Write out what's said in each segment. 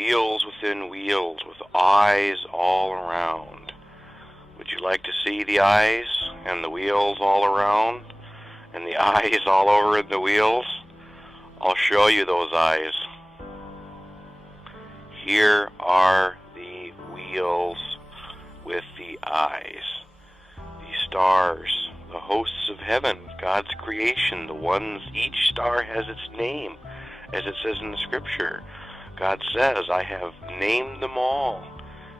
wheels within wheels with eyes all around. Would you like to see the eyes and the wheels all around and the eyes all over the wheels? I'll show you those eyes. Here are the wheels with the eyes. The stars, the hosts of heaven, God's creation, the ones, each star has its name, as it says in the scripture. God says, I have named them all.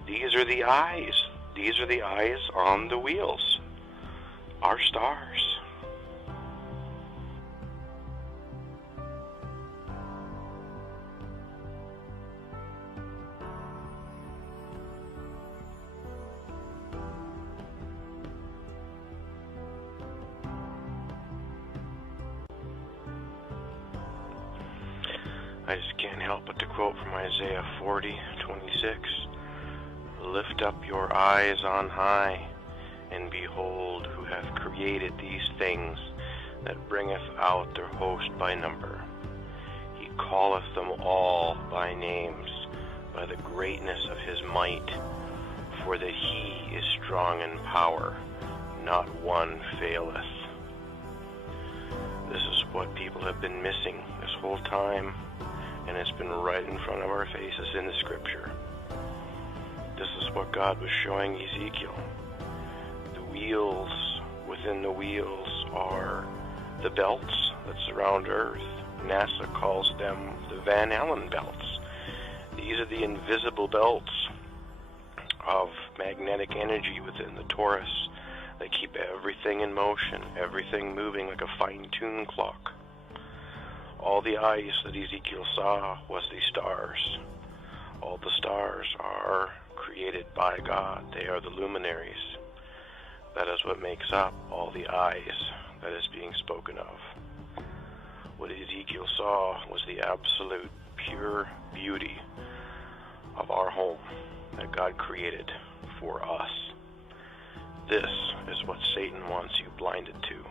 These are the eyes. These are the eyes on the wheels. Our stars. I just can't help but to quote from Isaiah 40:26. Lift up your eyes on high, and behold, who hath created these things, that bringeth out their host by number. He calleth them all by names, by the greatness of his might, for that he is strong in power, not one faileth. This is what people have been missing this whole time, and it's been right in front of our faces in the scripture. This is what God was showing Ezekiel. The wheels within the wheels are the belts that surround Earth. NASA calls them the Van Allen belts. These are the invisible belts of magnetic energy within the torus. They keep everything in motion, everything moving like a fine-tuned clock. All the eyes that Ezekiel saw was the stars. All the stars are created by God. They are the luminaries. That is what makes up all the eyes that is being spoken of. What Ezekiel saw was the absolute pure beauty of our home that God created for us. This is what Satan wants you blinded to.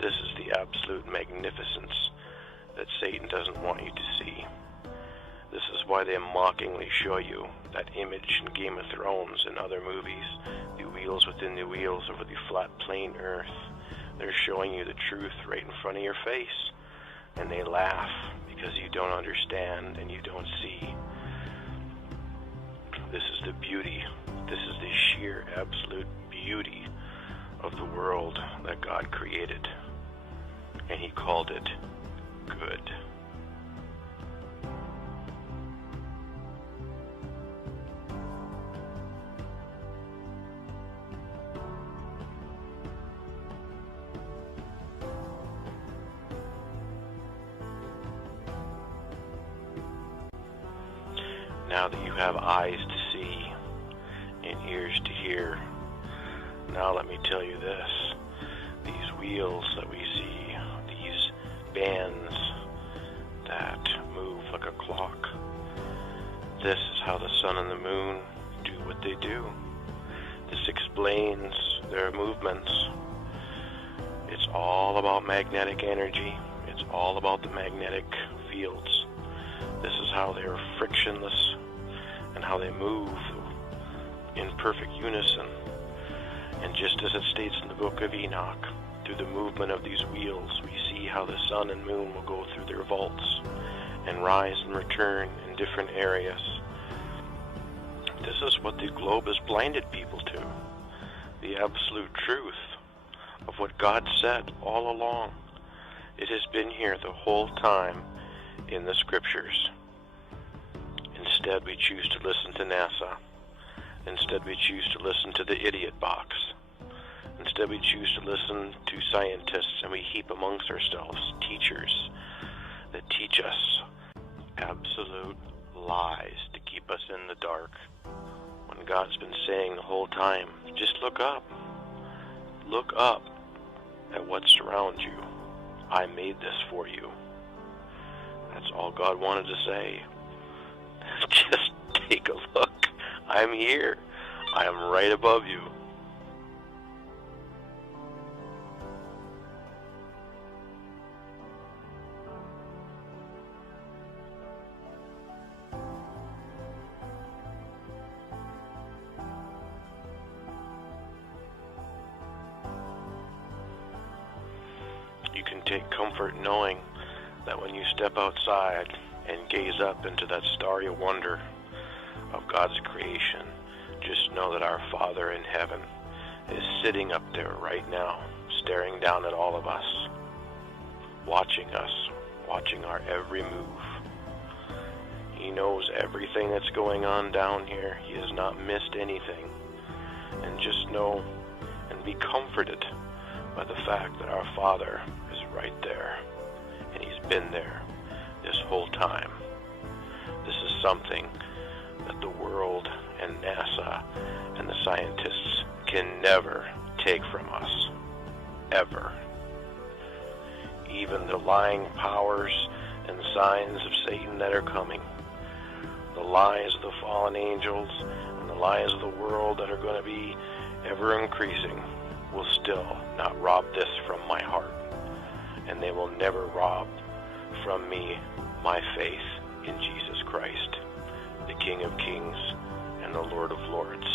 This is the absolute magnificence that Satan doesn't want you to see. This is why they mockingly show you that image in Game of Thrones and other movies, the wheels within the wheels over the flat plain earth. They're showing you the truth right in front of your face, and they laugh because you don't understand and you don't see. This is the beauty. This is the sheer absolute beauty of the world that God created, and he called it good. Now that you have eyes to see and ears to hear, now let me tell you this. These wheels that we see, these bands that move like a clock, this is how the sun and the moon do what they do. This explains their movements. It's all about magnetic energy. It's all about the magnetic fields. This is how they're frictionless and how they move in perfect unison. And just as it states in the book of Enoch, through the movement of these wheels, we see how the sun and moon will go through their vaults and rise and return in different areas. This is what the globe has blinded people to, the absolute truth of what God said all along. It has been here the whole time in the scriptures. Instead, we choose to listen to NASA. Instead, we choose to listen to the idiot box. Instead, we choose to listen to scientists, and we heap amongst ourselves teachers that teach us absolute lies to keep us in the dark. When God's been saying the whole time, just look up. Look up at what surrounds you. I made this for you. That's all God wanted to say. Just take a look. I'm here. I am right above you. can take comfort knowing that when you step outside and gaze up into that starry wonder of God's creation, just know that our Father in heaven is sitting up there right now, staring down at all of us, watching our every move. He knows everything that's going on down here. He has not missed anything. And just know and be comforted by the fact that our Father is right there, and He's been there this whole time. This is something that the world and NASA and the scientists can never take from us, ever. Even the lying powers and signs of Satan that are coming, the lies of the fallen angels and the lies of the world that are going to be ever increasing, will still not rob this from my heart, and they will never rob from me my faith in Jesus Christ, the King of Kings and the Lord of Lords.